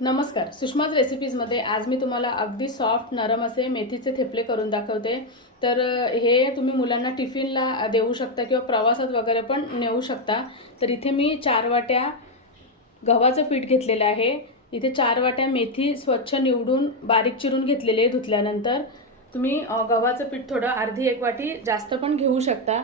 नमस्कार. सुषमाज रेसिपीजमध्ये आज मी तुम्हाला अगदी सॉफ्ट नरम असे मेथीचे थेपले करून दाखवते. तर हे तुम्ही मुलांना टिफिनला देऊ शकता किंवा प्रवासात वगैरे पण नेऊ शकता. तर इथे मी चार वाट्या गव्हाचं पीठ घेतलेलं आहे. इथे चार वाट्या मेथी स्वच्छ निवडून बारीक चिरून घेतलेली आहे धुतल्यानंतर. तुम्ही गव्हाचं पीठ थोडं अर्धी एक वाटी जास्त पण घेऊ शकता.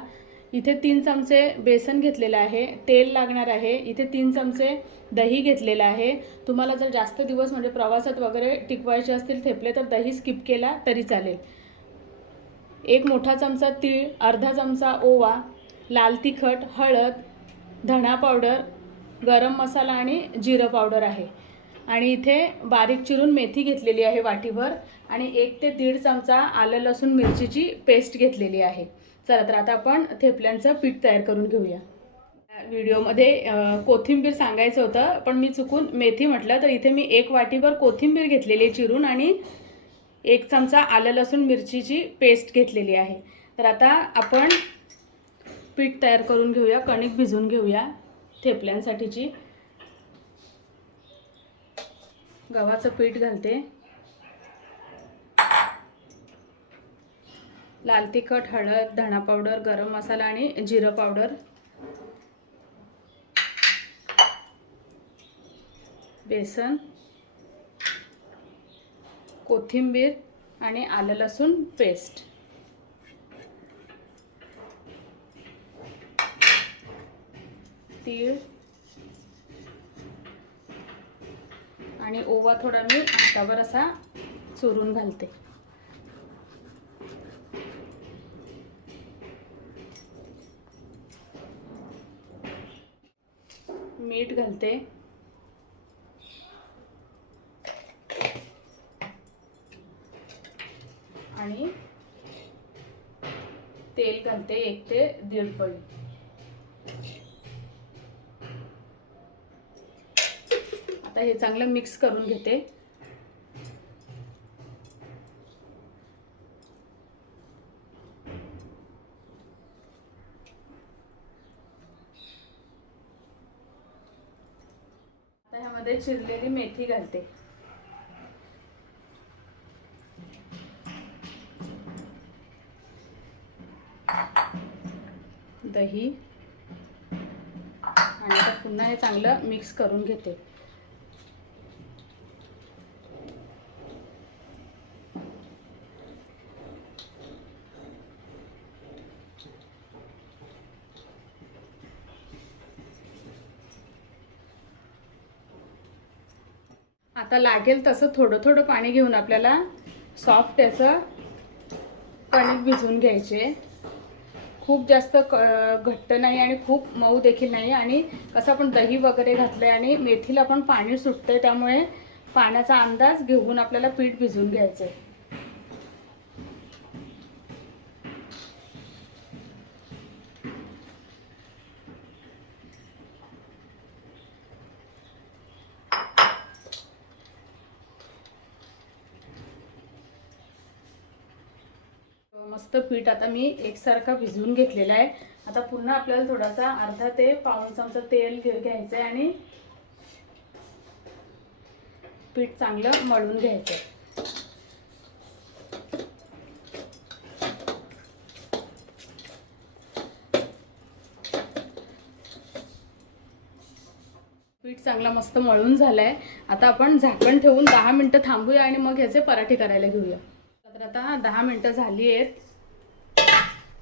इथे तीन चमचे बेसन घेतलेलं आहे तेल लागणार आहे इथे तीन चमचे दही घेतलेलं आहे. तुम्हाला जर जास्त दिवस म्हणजे प्रवासात वगैरे टिकवायचे असतील थेपले तर दही स्किप केला तरी चालेल. एक मोठा चमचा तीळ अर्धा चमचा ओवा लाल तिखट हळद धणा पावडर गरम मसाला आणि जिरं पावडर आहे. आणि इथे बारीक चिरून मेथी घेतलेली आहे वाटीभर आणि एक ते दीड चमचा आलं लसूण मिरचीची पेस्ट घेतलेली आहे. चला तर आता आपण थेपल्यांचं पीठ तयार करून घेऊया. व्हिडिओमध्ये कोथिंबीर सांगायचं होतं पण मी चुकून मेथी म्हटलं तर इथे मी एक वाटीभर कोथिंबीर घेतलेली आहे चिरून आणि एक चमचा आलं लसूण मिरचीची पेस्ट घेतलेली आहे. तर आता आपण पीठ तयार करून घेऊया कणिक भिजवून घेऊया थेपल्यांसाठीची. गव्हाचं पीठ घालते. लाल तिखट हळद धणा पावडर गरम मसाला आणि जिरं पावडर. बेसन. कोथिंबीर आणि आलं लसूण पेस्ट. तीळ. आणि ओवा थोडा मी हातावर असा चुरून घालते. मीठ घालते. आणि तेल घालते एक ते दीड पळी. आता हे चांगलं मिक्स करून घेते. आता ह्यामध्ये चिरलेली मेथी घालते. दही. आणि पुन्हा हे चांगलं मिक्स करून घेते. आता लागेल तसं थोडं थोडं पाणी घेऊन आपल्याला सॉफ्ट याचं कणिक भिजवून घ्यायचे. खूप जास्त क घट्ट नाही आणि खूप मऊ देखील नाही. आणि कसं आपण दही वगैरे घातलं आहे आणि मेथीला पण पाणी सुटतं आहे त्यामुळे पाण्याचा अंदाज घेऊन आपल्याला पीठ भिजवून घ्यायचं आहे मस्त पीठ आता मी एकसारखा भिजवून घेतलेला आहे. आता पुन्हा आपल्याला थोडासा अर्धा ते पाऊण चमचा तेल घ्यायचं आहे आणि पीठ चांगलं मळून घ्यायचं आहे पीठ चांगला मस्त मळून झालंय. आता आपण झाकण ठेवून दहा मिनटं थांबूया आणि मग ह्याचे पराठे करायला घेऊया. आता दहा मिनटं झाली आहेत.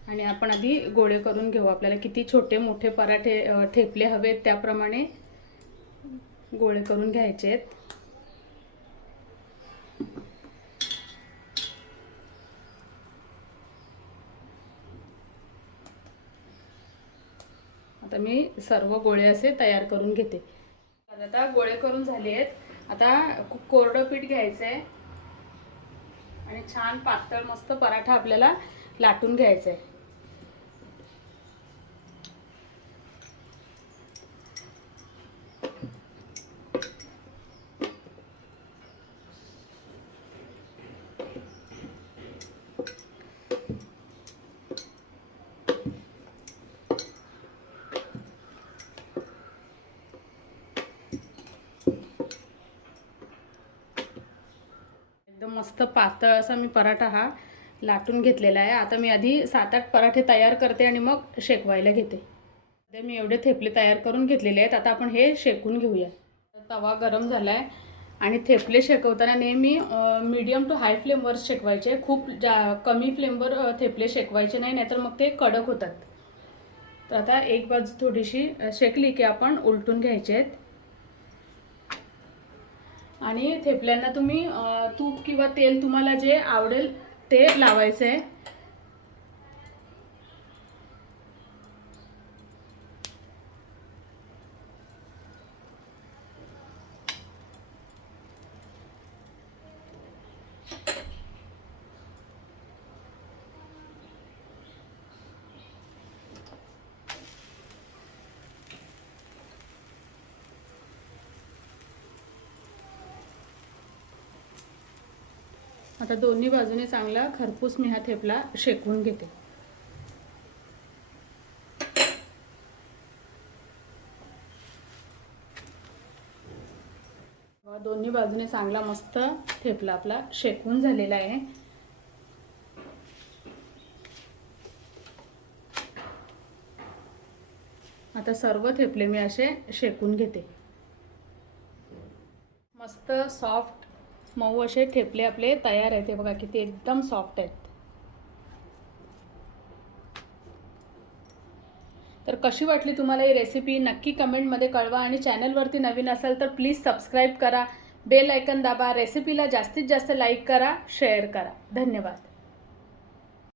आणि आपण आधी गोळे करून घेऊ. आपल्याला किती छोटे मोठे पराठे ठेपले ठेपले हवेत त्याप्रमाणे गोळे करून घ्यायचे आहेत. आता मी सर्व गोळे असे तयार करून घेते. आता गोळे करून झाले आहेत. आता खूप कोरडं पीठ घ्यायचं आहे आणि छान पातळ मस्त पराठा आपल्याला लाटून घ्यायचा आहे. मस्त पातळ असा मी पराठा हा लाटून घेतलेला आहे. आता मी आधी सात आठ पराठे तयार करते आणि मग शेकवायला घेते. सध्या मी एवढे थेपले तयार करून घेतलेले आहेत. आता आपण हे शेकून घेऊया. तवा गरम झाला आहे आणि थेपले शेकवताना नेहमी मीडियम टू हाय फ्लेमवर शेकवायचे. खूप जा कमी फ्लेमवर थेपले शेकवायचे नाही नाहीतर मग ते कडक होतात. तर आता एक बाजू थोडीशी शेकली की आपण उलटून घ्यायचे आहेत. आणि थेपल्यांना तुम्ही तूप किंवा तेल तुम्हाला जे आवडेल ते लावायचं आहे आता दोन्ही बाजूने चांगला खरपूस मी हा थेपला शेकवून घेते. दोन्ही बाजूने चांगला मस्त थेपला आपला शेकवून झालेला आहे. आता सर्व थेपले मी असे शेकून घेते. मस्त सॉफ्ट मऊ असे ठेपले आपले तयार आहेत. हे बघा किती एकदम सॉफ्ट आहेत. तर कशी वाटली तुम्हाला ही रेसिपी नक्की कमेंटमध्ये कळवा आणि चॅनलवरती नवीन असाल तर प्लीज सबस्क्राईब करा. बेल ऐकन दाबा. रेसिपीला जास्तीत जास्त लाईक करा शेअर करा. धन्यवाद.